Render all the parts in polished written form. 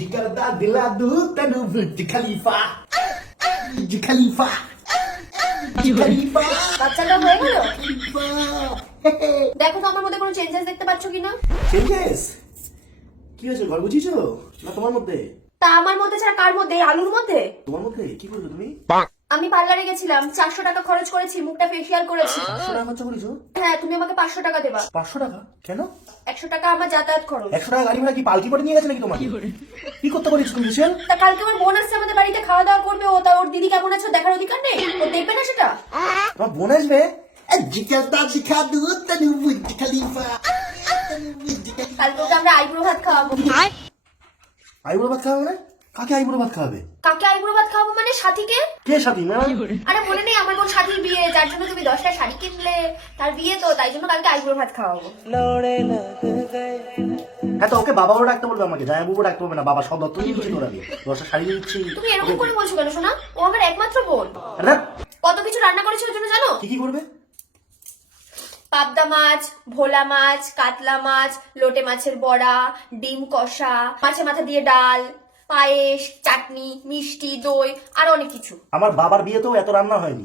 जिगर दा दिला दू तनु बुर्ज खलीफा खलीफा खलीफा বাচ্চাটা হয়ে গেল। দেখো তো আমার মধ্যে কোনো চেঞ্জেস দেখতে পাচ্ছ কিনা। চেঞ্জেস কি হয়েছে? ঘর বুঝিয়েছো না তোমার মধ্যে? তা আমার মধ্যে ছাড়া কার মধ্যে? আলুর মধ্যে। তোমার মধ্যে কি করছো তুমি? আমি পার্লারে গেছিলাম, 400 টাকা খরচ করেছি, মুখটা ফেসিয়াল করেছি। 500 টাকা খরচ করেছো? হ্যাঁ, তুমি আমাকে 500 টাকা দেবা। 500 টাকা কেন? 100 টাকা আমার যাতায়াত খরচ। 100 টাকা গাড়ি ভাড়া কি পালকি করে নিয়ে গেছে নাকি তোমার? কি করতে পারিস তুমি বিশাল? তা কালকে আমার বোন আসছে আমাদের বাড়িতে, খাওয়া দাওয়া করবে। ও তা ওর দিদি কেমন আছে দেখার অধিকার নেই? ও দেখবে না সেটা? তোমার বোন আসবে? জিগার দা শিখা দু তনু বুর্জ খলিফা কালকে ওকে আমরা আইবুড়ো ভাত খাওয়াবো। আইবুড়ো ভাত খাওয়াবে না? কাকে আইবুড়ো ভাত খাওয়াবে? কাকে আইবুড়ো ভাত খাওয়াবো মানে? সাথীকে। কে সাথী? না আরে মনে নেই আমার বোন সাথীর বিয়ে, যার জন্য তুমি 10টা শাড়ি কিনলে, তার বিয়ে তো, তাই জন্য কালকে আইবুড়ো ভাত খাওয়াবো। হ্যাঁ তো ওকে বাবাও ডাকতে বলবে, আমাকে জামাইবাবু ডাকতে বলবে না। বাবা সব দত্ত নিয়ে দিচ্ছি তোর আগে, 10টা শাড়ি দিচ্ছি। তুমি এরকম করে বলছো কেন সোনা? ও আমার একমাত্র বোন। আরে কত কিছু রান্না করেছে ওর জন্য জানো? কি কি করবে? পাবদা মাছ, ভোলা মাছ, কাতলা মাছ, লোটে মাছের বড়া, ডিম কষা, মাছের মাথা দিয়ে ডাল, পায়েস, চাটনি, মিষ্টি, দই, আর অনেক কিছু। আমার বাবার বিয়েতেও এত রান্না হয়নি।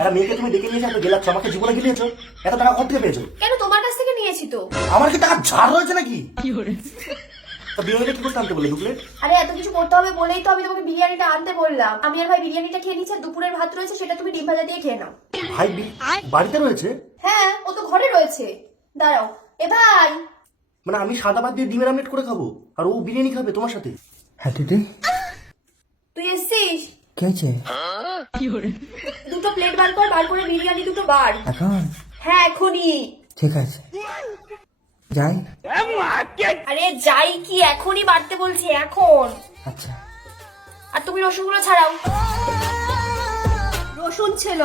একটা মেয়েকে তুমি ডেকে নিয়েছো, এত গেলাচ্ছ, আমাকে জীবনে গিলিয়েছো। এত টাকা কোথা থেকে পেয়েছো? কেন, তোমার কাছ থেকে নিয়েছি তো। আমার কি টাকা ঝাড় রয়েছে নাকি? তা বিরিয়ানিটা কি করতে আনতে বলে ঢুকলে? আরে এত কিছু করতে হবে বলেই তো আমি তোমাকে বিরিয়ানিটা আনতে বললাম। আমি আর ভাই বিরিয়ানিটা খেয়ে নিচ্ছি, আর দুপুরের ভাত রয়েছে, সেটা তুমি ডিম ভাজা দিয়ে খেয়ে নাও। ভাই বাড়িতে রয়েছে? হ্যাঁ, ও তো ঘরে রয়েছে। দাঁড়াও, এ ভাই। মানে আমি সাদা ভাত দিয়ে ডিমের আমলেট করে খাবো, আর ও বিরিয়ানি খাবে তোমার সাথে? হ্যাঁ দিদি, তুই এসছিস? কে আছে? দুটো প্লেট বার কর, বার করে বিরিয়ানি দুটো বার। এখন? হ্যাঁ, এখনই। ঠিক আছে, যাই। আরে যাই কি, এখনই বাড়তে বলছি, এখন। আচ্ছা। আর তুমি রসুনগুলো ছাড়াও। রসুন ছিল।